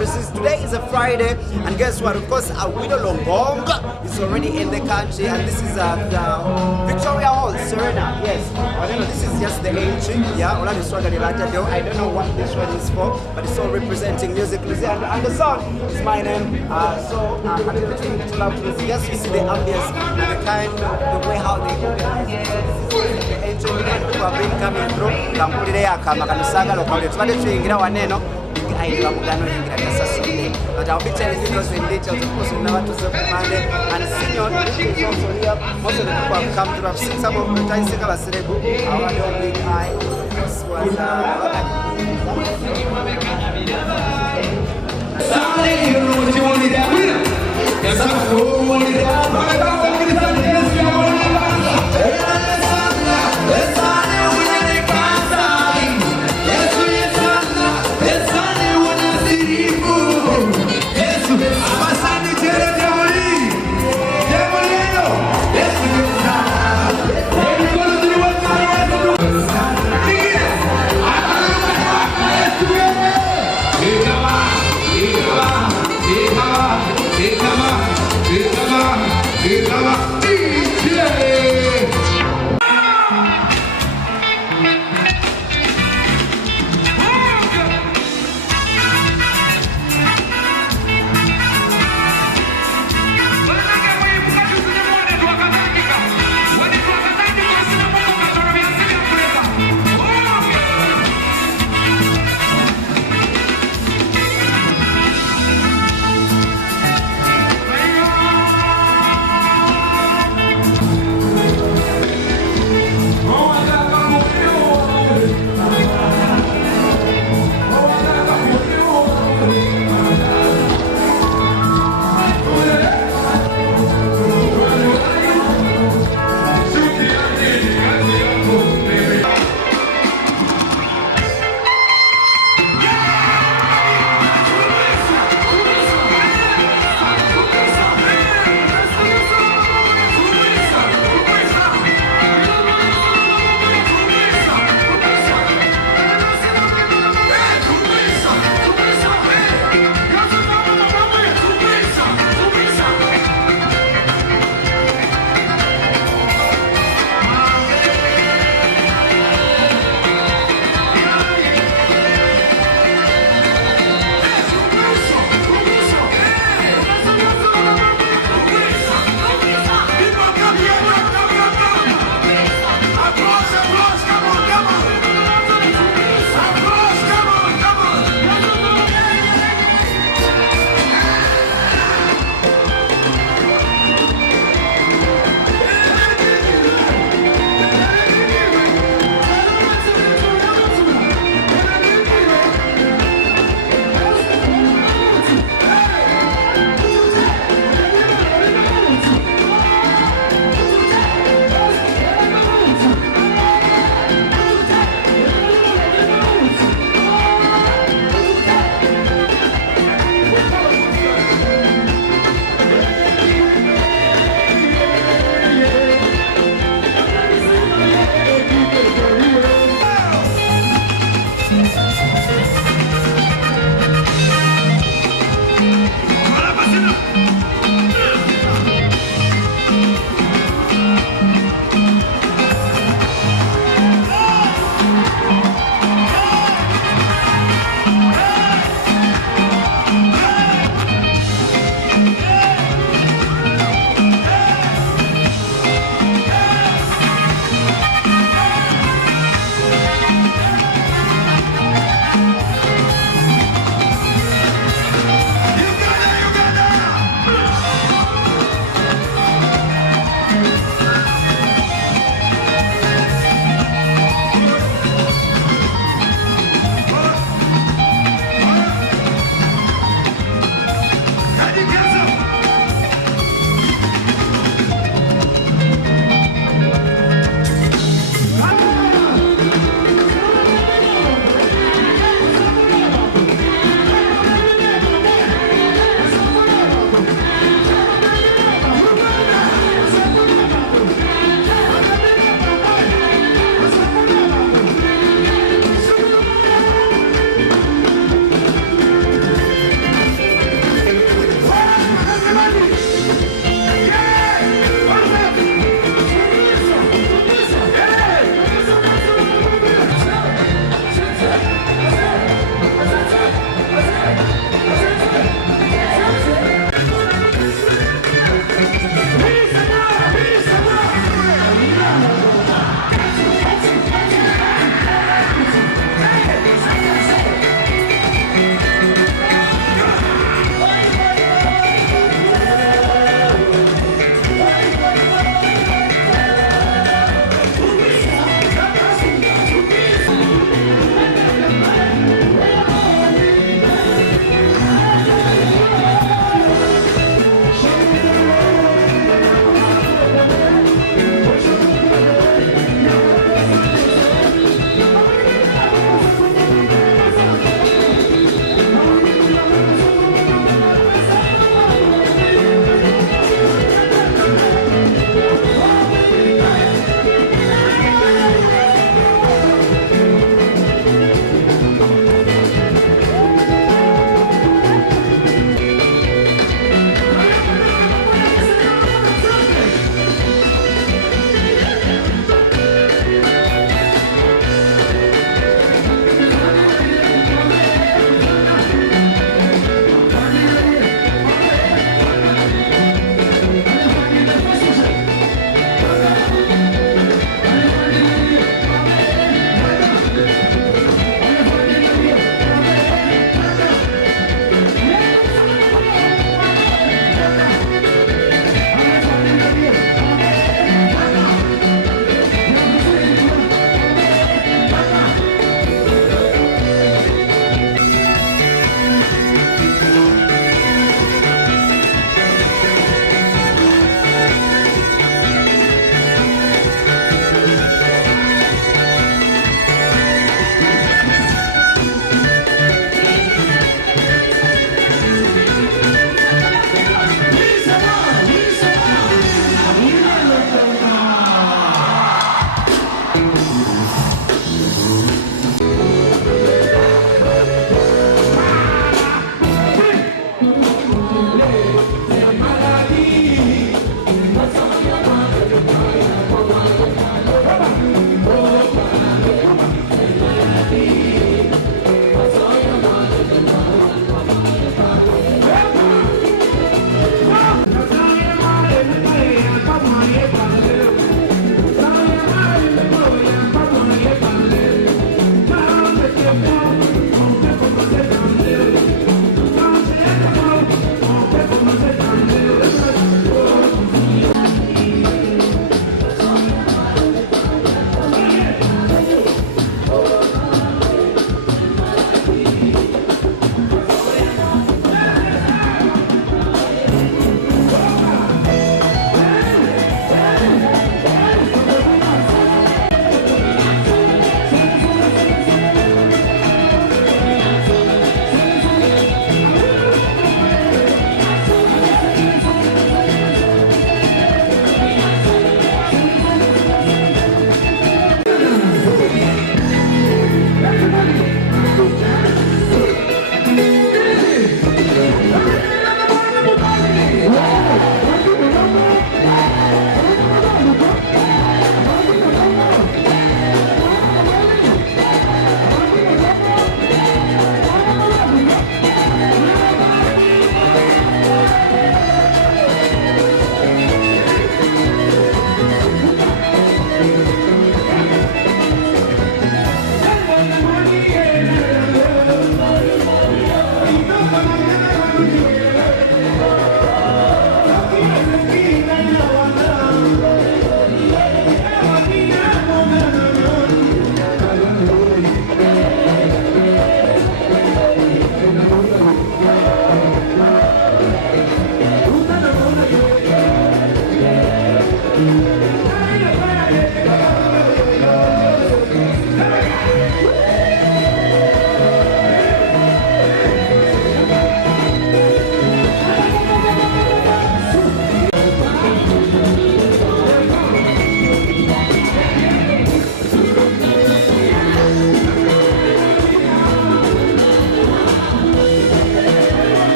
Today is a Friday, and guess what? Of course, AWILO Longomba is already in the country, and this is the Victoria Hall, Serena. Yes, this is just the entry. Yeah, I don't know what this one is for, but it's all representing music. And the song is my name. Yes, you see the ambience and the kind, the way how they organize the entry. People have been coming through. I will but I'll be telling you those in details. Of course, we'll never to Monday. And Senior is also here. Most of the people have come through. I've seen some of the time. Our little big eye. This was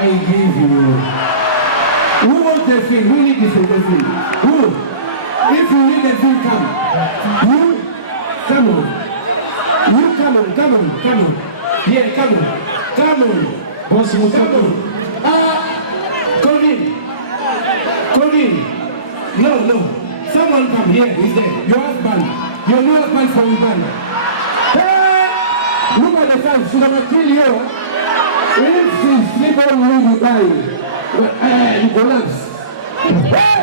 I give you. Who wants the field? Who needs the field? Who? If you need the field, come. You? Come on. You come on. Yeah, come on. Come on. Colin. No. Someone come here. He's there. Your husband. Your new husband from Uganda. Hey! Look at the fans. She's gonna kill you. If she sleep on you die. You collapse. Hey!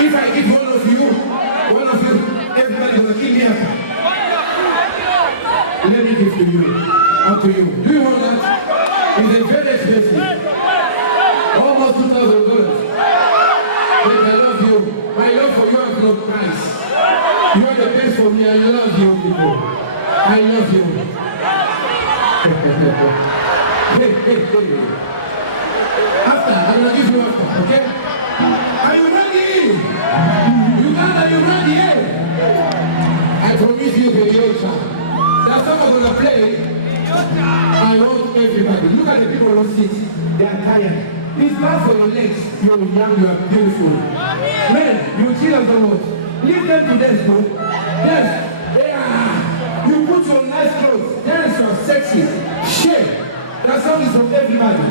If I give one of you, everybody gonna kill me up. Let me give to you, up to you. Do you want that? It's a very expensive. Almost $2,000. But I love you. My love for you has no price. You are the best for me. I love you, people. I love you. After, I'm gonna give you after, okay? Are you ready? Uganda, you ready? I promise you the Yocha. That's how I'm gonna play. I want everybody. Look at the people on seat. They are tired. It's bad for your legs. You're young, you are beautiful. Men, you chill on the road. Leave them to dance, bro. Dance. Yeah. You put your nice clothes. Dance, you're sexy. Shake. That song is from everybody.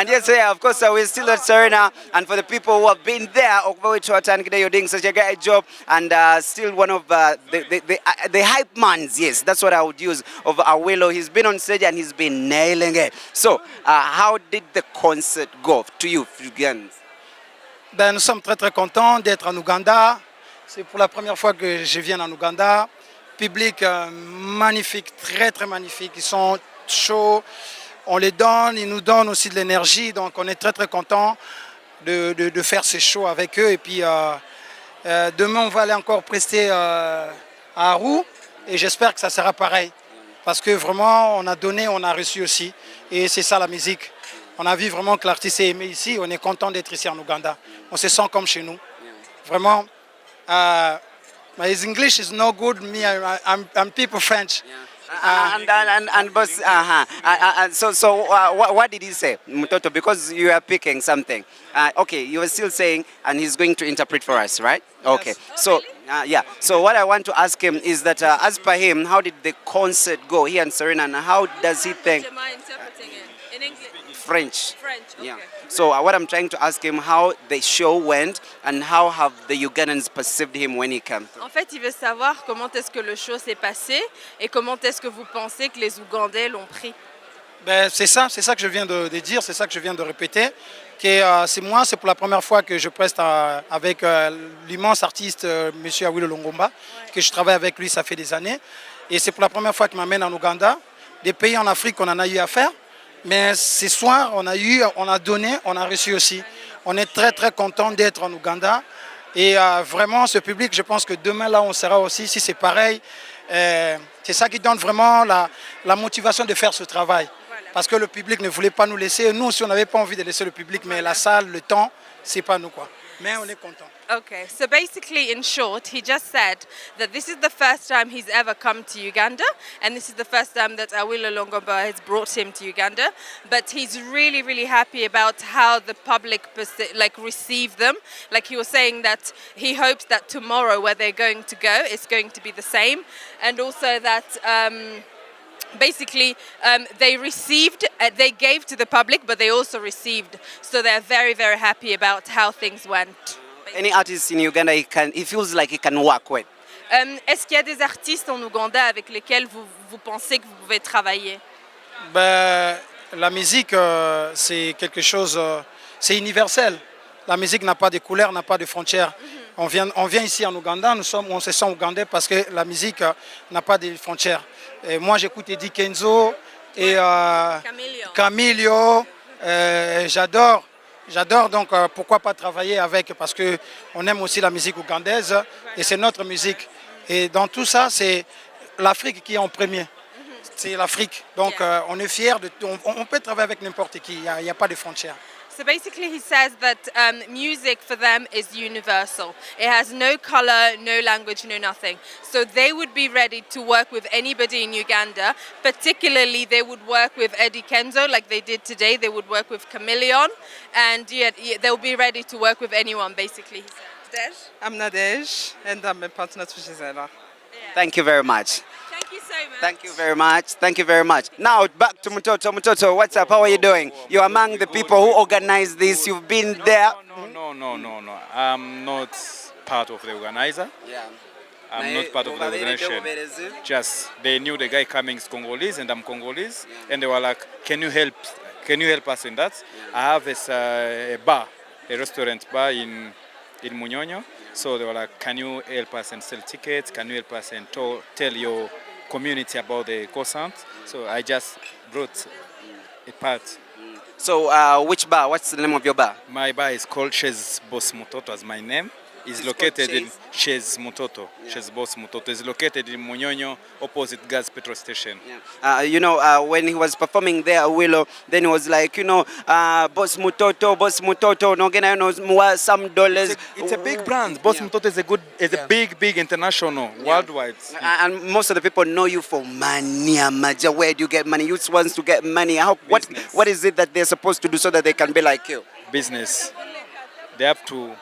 And yes, yeah, of course, we're still at Serena. And for the people who have been there, you're doing such a great job. And still one of the hype mans, yes, that's what I would use, of AWILO. He's been on stage and he's been nailing it. So, how did the concert go to you, Ugandans? Ben, nous sommes très très contents d'être en Ouganda. C'est pour la première fois que je viens en Ouganda. Public magnifique, très très magnifique. Ils sont chauds, on les donne, ils nous donnent aussi de l'énergie. Donc on est très très contents de faire ces shows avec eux. Et puis demain on va aller encore prester à Arou. Et j'espère que ça sera pareil. Parce que vraiment on a donné, on a reçu aussi. Et c'est ça la musique. On a vu vraiment que l'artiste est aimé ici. On est content d'être ici en Ouganda. On se sent comme chez nous. Vraiment. His English is no good. Me, I'm people French. And boss, so what did he say, Mutoto? Because you are picking something. Okay, you were still saying, and he's going to interpret for us, right? Okay. Yes. So yeah. So what I want to ask him is that, as per him, how did the concert go? He and Serena, and how does he think? Am I interpreting it in English? French. French. Okay. Yeah. So what I'm trying to ask him, how the show went and how have the Ugandans perceived him when he came through? En fait, il veut savoir comment est-ce que le show s'est passé et comment est-ce que vous pensez que les Ougandais l'ont pris. Ben, c'est ça que je viens de dire, c'est ça que je viens de répéter. C'est pour la première fois que je preste avec l'immense artiste Monsieur AWILO Longomba, que je travaille avec lui, ça fait des années. Et c'est pour la première fois qu'il m'amène en Ouganda. Des pays en Afrique, on en a eu à faire. Mais ce soir, on a donné, on a reçu aussi. On est très très content d'être en Ouganda. Et vraiment, ce public, je pense que demain, là, on sera aussi, si c'est pareil. C'est ça qui donne vraiment la motivation de faire ce travail. Voilà. Parce que le public ne voulait pas nous laisser. Nous aussi, on n'avait pas envie de laisser le public, mais la salle, le temps, c'est pas nous, quoi. Mais on est content. Okay, so basically, in short, he just said that this is the first time he's ever come to Uganda, and this is the first time that AWILO Longomba has brought him to Uganda. But he's really, really happy about how the public receive them. Like he was saying that he hopes that tomorrow, where they're going to go, it's going to be the same, and also that. Basically, they received, they gave to the public, but they also received. So they're very, very happy about how things went. Any artist in Uganda he feels like he can work with? Est-ce qu'il y a des artistes en Ouganda avec lesquels vous pensez que vous pouvez travailler? Ben, la musique, c'est quelque chose, c'est universel. La musique n'a pas de couleur, n'a pas de frontières. On vient ici en Ouganda, on se sent ougandais parce que la musique n'a pas de frontières. Et moi, j'écoute Eddie Kenzo et Camilio. J'adore. Donc pourquoi pas travailler avec, parce qu'on aime aussi la musique ougandaise et c'est notre musique. Et dans tout ça, c'est l'Afrique qui est en premier. C'est l'Afrique. Donc on est fiers, on peut travailler avec n'importe qui, il n'y a pas de frontières. So basically he says that music for them is universal. It has no color, no language, no nothing. So they would be ready to work with anybody in Uganda. Particularly they would work with Eddie Kenzo like they did today. They would work with Chameleon. And they'll be ready to work with anyone basically. I'm Nadej and I'm a partner to Gisela. Thank you very much. Thank you so much. Thank you very much. Thank you very much. Now back to Mutoto. Mutoto, what's up? How are you doing? You're among the people who organized this. You've been there. No. I'm not part of the organizer. Yeah. I'm not part of the organization. Just they knew the guy coming is Congolese and I'm Congolese, and they were like, "Can you help? Can you help us in that?" I have a bar, a restaurant bar in Munyonyo. So they were like, "Can you help us and sell tickets? Can you help us and tell your community about the concert?" So I just brought a part. So which bar? What's the name of your bar? My bar is called Chez Boss Mutoto as my name. It's located in Chez Mutoto. Yeah. Chez Boss Mutoto is located in Munyonyo, opposite gas petrol station. Yeah. When he was performing there, AWILO, then he was like, Boss Mutoto, no gonna some dollars. It's a big brand. Boss Mutoto is a big international, worldwide. And most of the people know you for money. Where do you get money? You wants to get money. What is it that they're supposed to do so that they can be like you? Business. They have to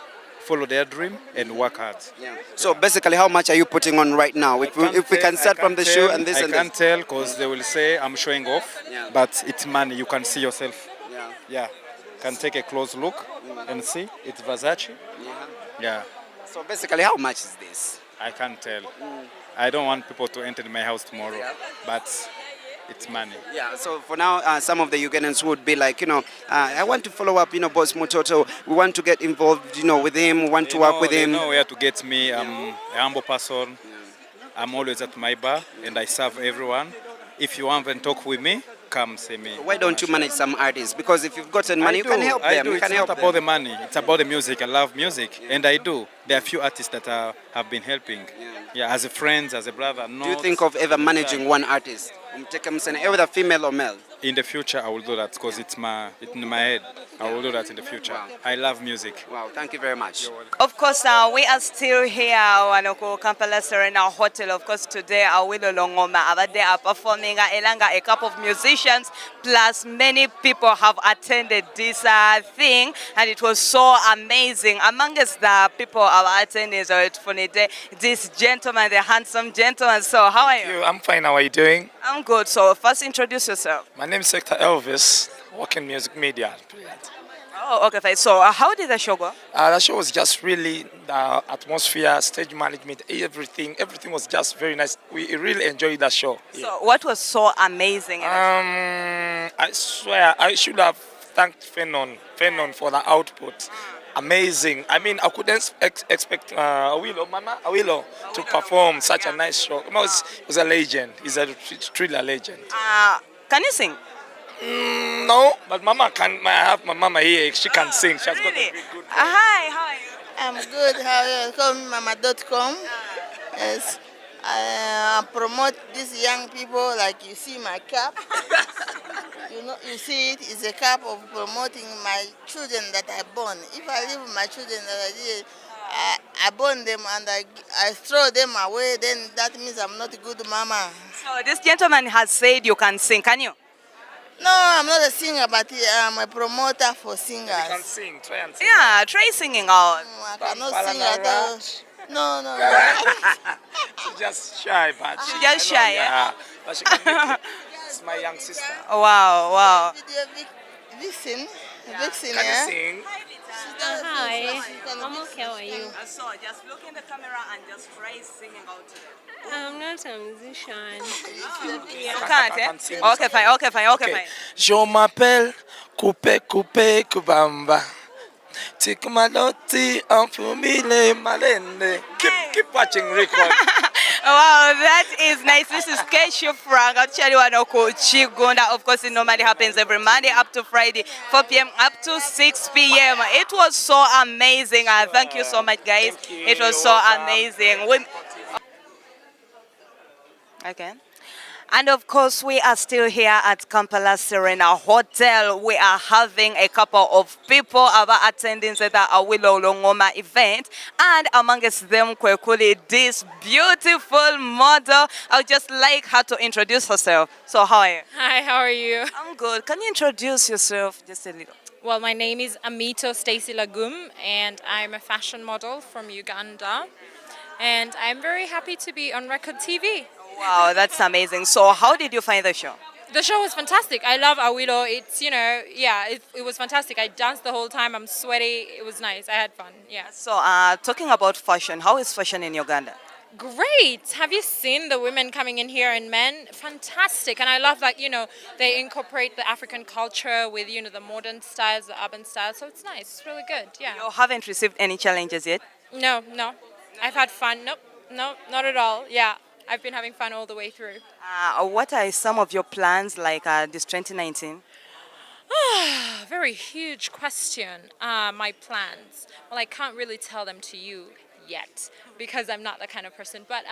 follow their dream and work hard. Yeah. So basically, how much are you putting on right now? If we can start from the shoe and this and this. I can't tell because they will say I'm showing off, but it's money. You can see yourself. Yeah. can take a close look and see. It's Versace. Yeah, So basically, how much is this? I can't tell. I don't want people to enter my house tomorrow, but it's money. Yeah, so for now, some of the Ugandans would be like, I want to follow up, Boss Mutoto. We want to get involved, with him. We want to work with him. They know where to get me. I'm a humble person. I'm always at my bar and I serve everyone. If you want to talk with me, come see me. Why don't you manage some artists? Because if you've gotten money, you can help them. I do. You It's can not help about them. the money. It's about the music. I love music, and I do. There are few artists that have been helping. Yeah, as a friend, as a brother. Do you think of ever managing one artist? Either female or male? In the future, I will do that because it's in my head. I will do that in the future. Wow. I love music. Wow, thank you very much. Of course, we are still here at Kampala Serena Hotel. Of course, today AWILO Longoma they are performing a couple of musicians, plus many people have attended this thing, and it was so amazing. Amongst the people are attending this gentleman, the handsome gentleman. So, how are you? I'm fine. How are you doing? I'm good. So, first introduce yourself. My name is Sector Elvis, working music media. Oh, okay, fine. So, how did the show go? The show was just really the atmosphere, stage management, everything was just very nice. We really enjoyed the show. So, what was so amazing? I swear I should have thanked Fenon for the output. Amazing. I mean, I couldn't expect AWILO to perform such a nice show. It was a legend. He's truly a legend. Can you sing? No, but Mama can. I have my mama here. She can sing. She has got a Really? very good voice. Hi, how are you? I'm good. How are you? Call me mama.com. Yes. I promote these young people like you see my cap. You see it is a cap of promoting my children that I born. If I leave my children that I did, I born them and I throw them away, then that means I'm not a good mama. So this gentleman has said you can sing. Can you? No, I'm not a singer, but I'm a promoter for singers. You can sing. Try and sing. Yeah, try singing out. I cannot sing at all. No. She's just shy, but She's just shy, Yeah, but she can make it. It's my young sister. Wow. Video Vixen, Can yeah. you sing? Hi, I'm okay. How are you? So just look in the camera and just try singing out. I'm not a musician. You can't, eh? can sing. Okay, fine. Je m'appelle Coupe Kubamba. Tikumaloti Amfumile Malende. Keep watching record. Wow, that is nice. This is Keshu Frank. Actually, Chigunda. Of course, it normally happens every Monday up to Friday, 4 p.m. up to 6 p.m. It was so amazing. Thank you so much, guys. It was so amazing. Okay. And of course, we are still here at Kampala Serena Hotel. We are having a couple of people attending the AWILO Longoma event. And amongst them, Kwekuli, this beautiful model. I would just like her to introduce herself. So how are you? Hi, how are you? I'm good. Can you introduce yourself just a little? Well, my name is Amito Stacy Lagum, and I'm a fashion model from Uganda. And I'm very happy to be on Record TV. Wow, that's amazing. So how did you find the show? The show was fantastic. I love AWILO. It's, it was fantastic. I danced the whole time. I'm sweaty. It was nice. I had fun. Yeah. So talking about fashion, how is fashion in Uganda? Great. Have you seen the women coming in here and men? Fantastic. And I love that, they incorporate the African culture with, the modern styles, the urban styles. So it's nice. It's really good. Yeah. You haven't received any challenges yet? No. I've had fun. Nope, not at all. Yeah. I've been having fun all the way through. What are some of your plans like this 2019? Very huge question. My plans. Well, I can't really tell them to you yet because I'm not that kind of person. But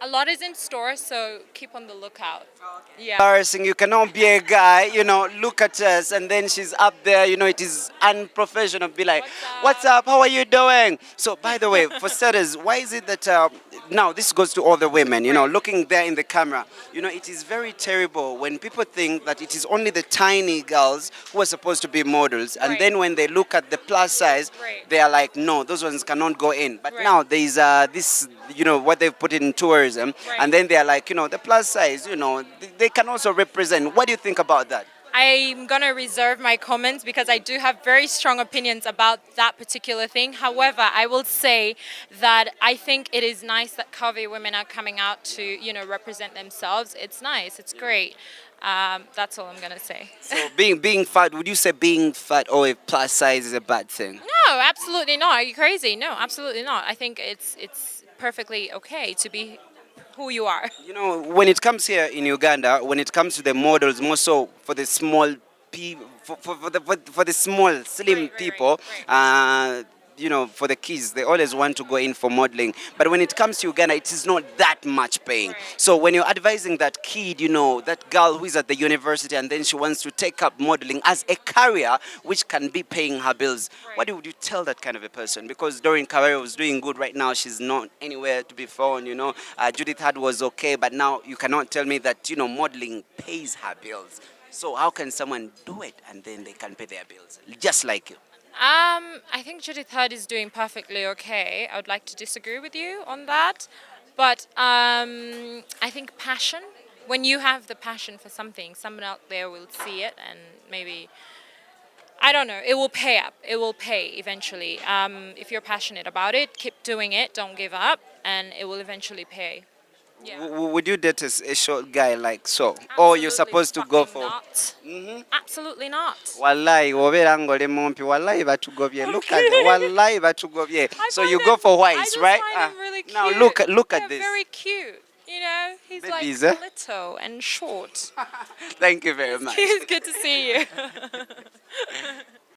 a lot is in store, so keep on the lookout. Yeah. Embarrassing. You cannot be a guy, look at us, and then she's up there, it is unprofessional. Be like, what's up? How are you doing? So, by the way, for starters, why is it that, now this goes to all the women, looking there in the camera, it is very terrible when people think that it is only the tiny girls who are supposed to be models, and then when they look at the plus size, they are like, no, those ones cannot go in. But now there is this, what they've put in tourism, and then they are like, the plus size, they can also represent. What do you think about that? I'm gonna reserve my comments because I do have very strong opinions about that particular thing. However, I will say that I think it is nice that curvy women are coming out to, represent themselves. It's nice. It's great. That's all I'm gonna say. So being fat, would you say being fat or a plus size is a bad thing? No, absolutely not. Are you crazy? No, absolutely not. I think it's perfectly okay to be who you are. You know, when it comes here in Uganda, when it comes to the models, more so for the small for the small slim people, for the kids, they always want to go in for modeling. But when it comes to Uganda, it is not that much paying. So when you're advising that kid, that girl who is at the university and then she wants to take up modeling as a career which can be paying her bills, what would you tell that kind of a person? Because during career was doing good, right now she's not anywhere to be found. Judith Hard was okay, but now you cannot tell me that modeling pays her bills. So how can someone do it and then they can pay their bills just like you? I think Judith Hurd is doing perfectly okay. I would like to disagree with you on that. But I think passion, when you have the passion for something, someone out there will see it and maybe, I don't know, it will pay up. It will pay eventually. If you're passionate about it, keep doing it, don't give up, and it will eventually pay. Yeah. Would you date a short guy like so? Or you're supposed to go for... Not. Absolutely not. Wallahi, wobera ngole mumpi, wallahi batugobye. Look at it, wallahi batugobye. So you go for whites, right? I find him really cute. Now look at this. Very cute. He's Babies, like little and short. Thank you very much. It's good to see you.